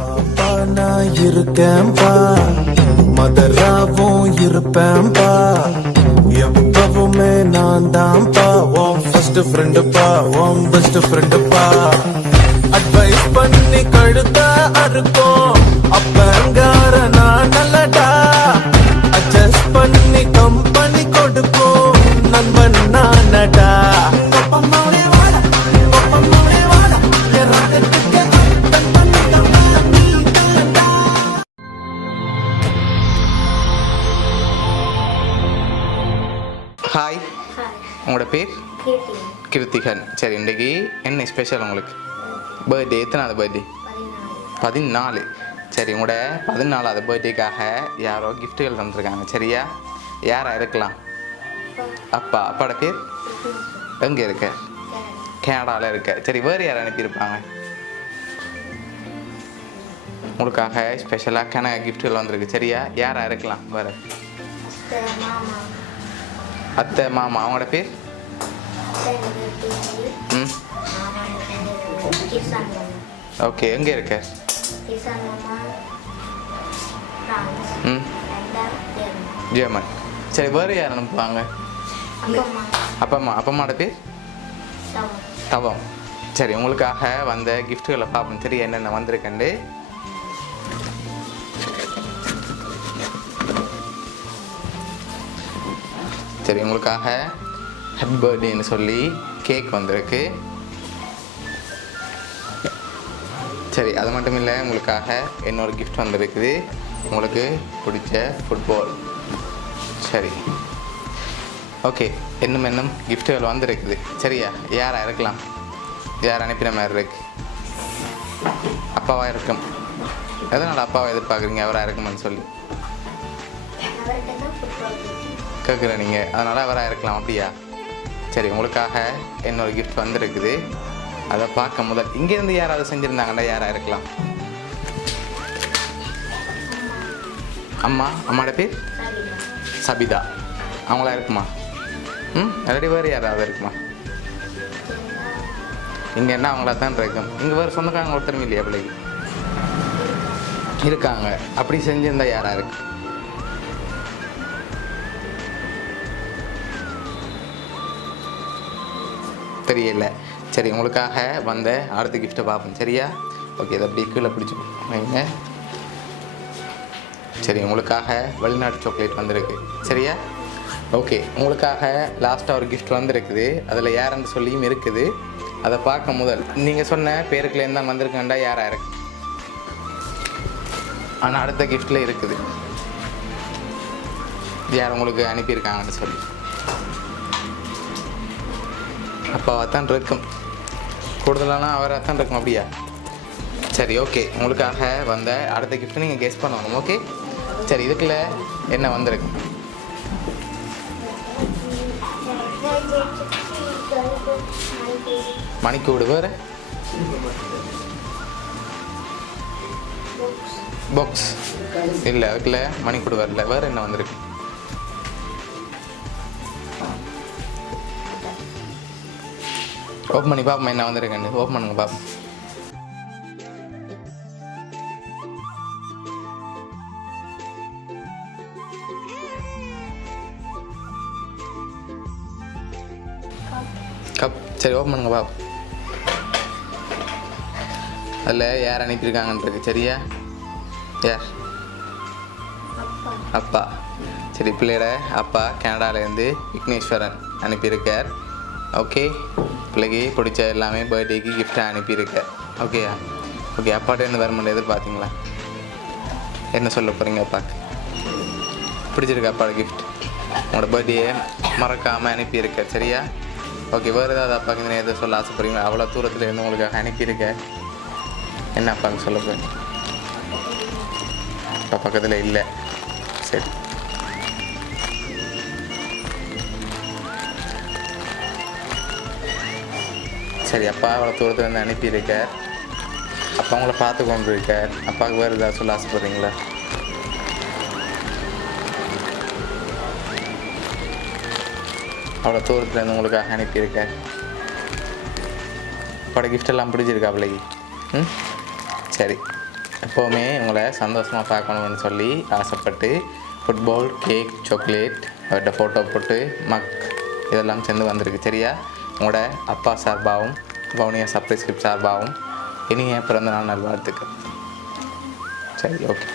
பாப்பா நான் இருக்கேன்பா, மதராவும் இருப்பேன்பா, எப்பவுமே நான் தான்ப்பா, உன் ஃபர்ஸ்ட் ஃப்ரெண்டுப்பா, உன் பெஸ்ட் ஃப்ரெண்டுப்பா. அட்வைஸ் பண்ணி கழுத்த அறுக்கும் அப்பங்கார நான் நல்லடா, அட்ஜஸ்ட் பண்ணி கம்பெனி கொடுக்கும் நண்பன் நானடா. ஹாய், உங்களோட பேர்? கீர்த்தி. கிருத்திகன். சரி, இன்றைக்கி என்ன ஸ்பெஷல் உங்களுக்கு? பர்த்டே எத்தனாவது பர்த்டே? 14. சரி, உங்களோட 14வது பர்த்டேக்காக யாரோ கிஃப்ட்டுகள் தந்துருக்காங்க. சரியா? யாராக இருக்கலாம்? அப்பா. அப்பாவோட பேர்? எங்கே இருக்க? கனடாவில் இருக்க. சரி, வேறு யார் அனுப்பியிருப்பாங்க? உங்களுக்காக ஸ்பெஷலாக கனக கிஃப்ட்டுகள் வந்திருக்கு. சரியா? யாராக இருக்கலாம்? வேறு? அத்தை, மாமா. அவங்களோட பேர்? ம், ஓகே. எங்கே இருக்க? ம், ஜெர்மன். சரி, வேறு யார் அனுப்புவாங்க? அப்பம்மா. அப்பம்மாவோட பேர்? தவம். சரி, உங்களுக்காக வந்த கிஃப்ட்டுகளை பார்ப்போம். சரி, என்னென்ன வந்திருக்கண்டு. சரி, உங்களுக்காக ஹாப்பி பர்த்டேன்னு சொல்லி கேக் வந்திருக்கு. சரி, அது மட்டும் இல்லை, உங்களுக்காக இன்னொரு கிஃப்ட் வந்திருக்குது, உங்களுக்கு பிடிச்ச ஃபுட்பால். சரி, ஓகே. இன்னும் கிஃப்ட்டுகள் வந்திருக்குது. சரியா? யாராக இருக்கலாம்? யார் அனுப்பின மாதிரி இருக்கு? அப்பாவாக இருக்கும். எதனால் அப்பாவை எதிர்பார்க்குறீங்க அவராக இருக்குமான்னு சொல்லி கேட்குறேன் நீங்கள், அதனால் அவராக இருக்கலாம். அப்படியா? சரி, உங்களுக்காக இன்னொரு கிஃப்ட் வந்திருக்குது, அதை பார்க்க முதல் இங்கேருந்து யாராவது செஞ்சுருந்தாங்கண்டா யாராக இருக்கலாம்? அம்மா. அம்மாவோட பேர்? சபிதா. அவங்களா இருக்குமா? ம், ஆல்ரெடி வேறு யாராவது இருக்குமா? இங்கே என்ன அவங்களா தான் இருக்கும். இங்கே வேறு சொந்தக்காரங்க ஒருத்தரும் இல்லையா பிள்ளைக்கு? இருக்காங்க. அப்படி செஞ்சுருந்தா யாராக இருக்கு? தெரியல. சரி, உங்களுக்காக வந்த அடுத்த கிஃப்ட்டை பார்ப்போம். சரியா? ஓகே, இதை அப்படி கீழே பிடிச்சி வைங்க. சரி, உங்களுக்காக வெளிநாட்டு சாக்லேட் வந்திருக்கு. சரியா? ஓகே, உங்களுக்காக லாஸ்ட்டாக ஒரு கிஃப்ட் வந்திருக்குது, அதில் யாருன்னு சொல்லியும் இருக்குது, அதை பார்க்க முதல் நீங்கள் சொன்ன பேருக்குலேருந்து தான் வந்திருக்கேன்டா யாராக இருக்கு? ஆனால் அடுத்த கிஃப்டில் இருக்குது யார் உங்களுக்கு அனுப்பியிருக்காங்கன்னு சொல்லி. அப்பாவாக தான் இருக்கும், கூடுதலான அவராக தான் இருக்கும். அப்படியா? சரி, ஓகே. உங்களுக்காக வந்த அடுத்த கிஃப்ட் நீங்கள் கெஸ் பண்ணணும். ஓகே. சரி, இதுக்குள்ள என்ன வந்திருக்கு? மணிக்கூடு. வேறு? பாக்ஸ் இல்லை, அதுக்குள்ள மணிக்கூடு வரல. வேறு என்ன வந்திருக்கு? ஓப்பன் பண்ணி பார்ப்போம் என்ன வந்திருக்கேன். ஓப்பன் பண்ணுங்க பார்ப்போம். கப். சரி, ஓப்பன் பண்ணுங்க பார்ப்போம். அதில் யார் அனுப்பியிருக்காங்கன்றது. சரியா? யார்? அப்பா. சரி, பிள்ளையோட அப்பா கனடாலேருந்து விக்னேஸ்வரன் அனுப்பியிருக்கார். ஓகே, பிள்ளைக்கு பிடிச்ச எல்லாமே பர்த்டேக்கு கிஃப்டாக அனுப்பியிருக்கேன். ஓகேயா? ஓகே, அப்பாட்டேருந்து வருமானம் எதிர்பார்த்தீங்களா? என்ன சொல்ல போகிறீங்க அப்பாவுக்கு? பிடிச்சிருக்கா அப்பாவோட கிஃப்ட்? உங்களோட பர்த்டேயை மறக்காமல் அனுப்பியிருக்கேன். சரியா? ஓகே, வேறு ஏதாவது அப்பாவுக்கு இந்த எதை சொல்ல ஆசைப்படுறீங்களா? அவ்வளோ தூரத்தில் இருந்து உங்களுக்காக அனுப்பியிருக்கேன். என்ன அப்பாவுக்கு சொல்ல போகிறீங்க? அப்பா பக்கத்தில் இல்லை. சரி, சரி. அப்பா அவ்வளோ தூரத்தில் இருந்து அனுப்பியிருக்கார். அப்பா உங்களை பார்த்து கொண்டு இருக்கார். அப்பாவுக்கு வேறு ஏதாவது சொல்ல ஆசைப்படுறீங்களா? அவ்வளோ தூரத்துலேருந்து உங்களுக்காக அனுப்பியிருக்கேன். அப்பாவோட கிஃப்டெல்லாம் பிடிச்சிருக்கா பிள்ளைக்கு? ம், சரி. எப்போவுமே உங்களை சந்தோஷமாக பார்க்கணும்னு சொல்லி ஆசைப்பட்டு ஃபுட்பால், கேக், சாக்லேட், அவர்கிட்ட ஃபோட்டோ போட்டு மக் இதெல்லாம் சேர்ந்து வந்திருக்கு. சரியா? உங்களோட அப்பா சார்பாகவும் வவுனியா சர்ப்ரைஸ் கிஃப்ட் சார்பாகவும் இனிய பிறந்தநாள் நல்வாழ்த்துக்கள். சரி, ஓகே.